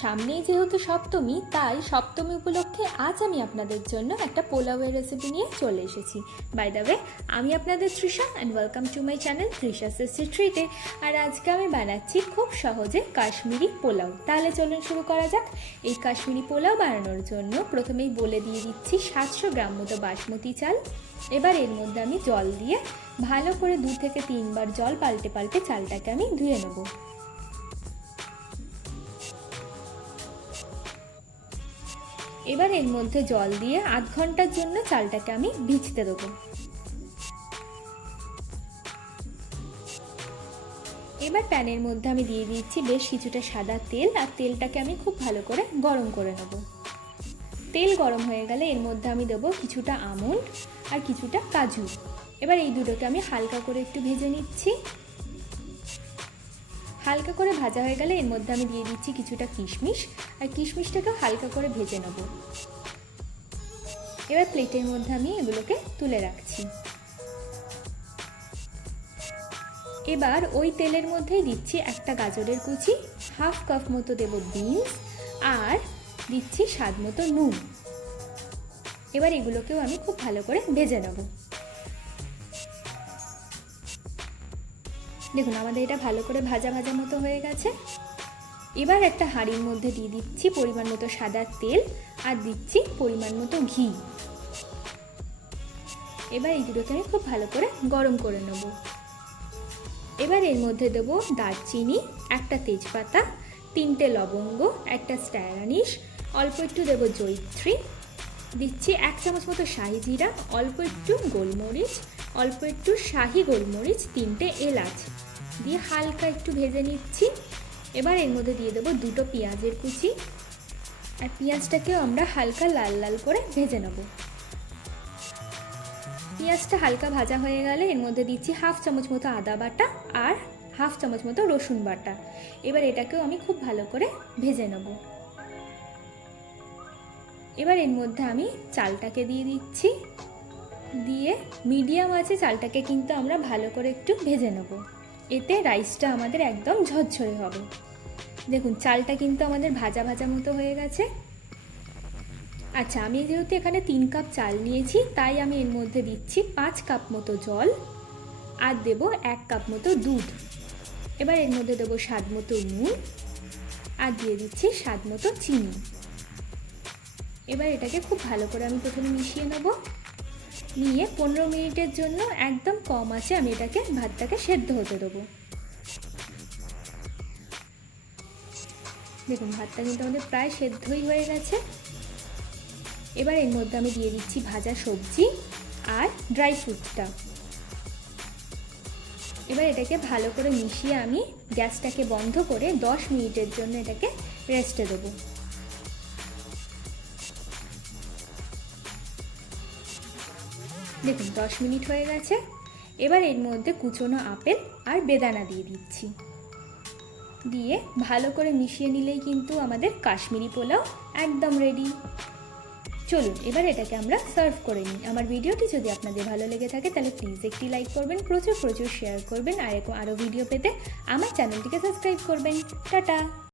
সামনেই যেহেতু সপ্তমী, তাই সপ্তমী উপলক্ষে আজ আমি আপনাদের জন্য একটা পোলাওয়ের রেসিপি নিয়ে চলে এসেছি। বাই দ্য ওয়ে, আমি আপনাদের Trisha and welcome to my channel Trisha sister ট্রিটে। আর আজকে আমি বানাচ্ছি খুব সহজে কাশ্মীরি পোলাও। তাহলে চলুন শুরু করা যাক। এই কাশ্মীরি পোলাও বানানোর জন্য প্রথমেই বলে দিয়ে দিচ্ছি 700 গ্রাম মতো বাসমতি চাল। এবার এর মধ্যে আমি জল দিয়ে ভালো করে 2 থেকে 3 বার জল পাল্টে পাল্টে চালটাকে আমি ধুয়ে নেব। এবার এর মধ্যে জল দিয়ে আধ ঘন্টার জন্য চালটাকে আমি ভিজতে দেবো। এবার প্যানের মধ্যে আমি দিয়ে দিচ্ছি বেশ কিছুটা সাদা তেল, আর তেলটাকে আমি খুব ভালো করে গরম করে নেব। তেল গরম হয়ে গেলে এর মধ্যে আমি দেবো কিছুটা আমন্ড আর কিছুটা কাজু। এবার এই দুটোকে আমি হালকা করে একটু ভেজে নিচ্ছি। হালকা করে ভাজা হয়ে গেলে এর মধ্যে আমি দিয়ে দিচ্ছি কিছুটা কিশমিশ, আর কিশমিশটাকেও হালকা করে ভেজে নেব। এবার প্লেটের মধ্যে আমি এগুলোকে তুলে রাখছি। এবার ওই তেলের মধ্যেই দিচ্ছি একটা গাজরের কুচি, হাফ কাপ মতো দেব বিনস, আর দিচ্ছি স্বাদ মতো নুন। এবার এগুলোকেও আমি খুব ভালো করে ভেজে নেব। দেখুন আমাদের এটা ভালো করে ভাজা ভাজা মতো হয়ে গেছে। এবার একটা হাঁড়ির মধ্যে দিয়ে দিচ্ছি পরিমাণ মতো সাদা তেল, আর দিচ্ছি পরিমাণ মতো ঘি। এবার এই দুটোকে আমি খুব ভালো করে গরম করে নেব। এবার এর মধ্যে দেবো দারচিনি, একটা তেজপাতা, 3টে লবঙ্গ, একটা স্টার আনিশ, অল্প একটু দেবো জয়িত্রী, দিচ্ছি 1 চামচ মতো শাহি জিরা, অল্প একটু গোলমরিচ, অল্প একটু শাহি গোলমরিচ, 3টে এলাচ দিয়ে হালকা একটু ভেজে নিচ্ছি। এবার এর মধ্যে দিয়ে দেবো 2টো পেঁয়াজের কুচি, আর পেঁয়াজটাকেও আমরা হালকা লাল লাল করে ভেজে নেব। পেঁয়াজটা হালকা ভাজা হয়ে গেলে এর মধ্যে দিচ্ছি হাফ চামচ মতো আদা বাটা আর হাফ চামচ মতো রসুন বাটা। এবার এটাকেও আমি খুব ভালো করে ভেজে নেব। এবার এর মধ্যে আমি চালটাকে দিয়ে দিচ্ছি, দিয়ে মিডিয়াম আঁচে চালটাকে কিন্তু আমরা ভালো করে একটু ভেজে নেব। এতে রাইসটা আমাদের একদম ঝরঝরে হবে। দেখুন চালটা কিন্তু আমাদের ভাজা ভাজা মতো হয়ে গেছে। আচ্ছা, আমি যেহেতু এখানে 3 কাপ চাল নিয়েছি, তাই আমি এর মধ্যে দিচ্ছি 5 কাপ মতো জল, আর দেবো 1 কাপ মতো দুধ। এবার এর মধ্যে দেবো স্বাদ মতো নুন, আর দিয়ে দিচ্ছি স্বাদ মতো চিনি। এবার এটাকে খুব ভালো করে আমি প্রথমে মিশিয়ে নেব। নিয়ে 15 মিনিটের জন্য একদম কম আঁচে আমি এটাকে ভাতটাকে সেদ্ধ হতে দেবো। দেখুন ভাতটা কিন্তু আমাদের প্রায় সেদ্ধই হয়ে গেছে। এবার এর মধ্যে আমি দিয়ে দিচ্ছি ভাজা সবজি আর ড্রাই ফ্রুটসটা। এবার এটাকে ভালো করে মিশিয়ে আমি গ্যাসটাকে বন্ধ করে 10 মিনিটের জন্য এটাকে রেস্টে দেবো। দেখুন 10 মিনিট হয়ে গেছে। এবার এর মধ্যে কুচনো আপেল আর বেদানা দিয়ে দিচ্ছি, দিয়ে ভালো করে মিশিয়ে নিলেই কিন্তু আমাদের কাশ্মীরি পোলাও একদম রেডি। চলুন এবার এটাকে আমরা সার্ভ করে নিই। আমার ভিডিওটি যদি আপনাদের ভালো লেগে থাকে তাহলে প্লিজ একটি লাইক করবেন, প্রচুর শেয়ার করবেন, আর আরও ভিডিও পেতে আমার চ্যানেলটিকে সাবস্ক্রাইব করবেন। টাটা।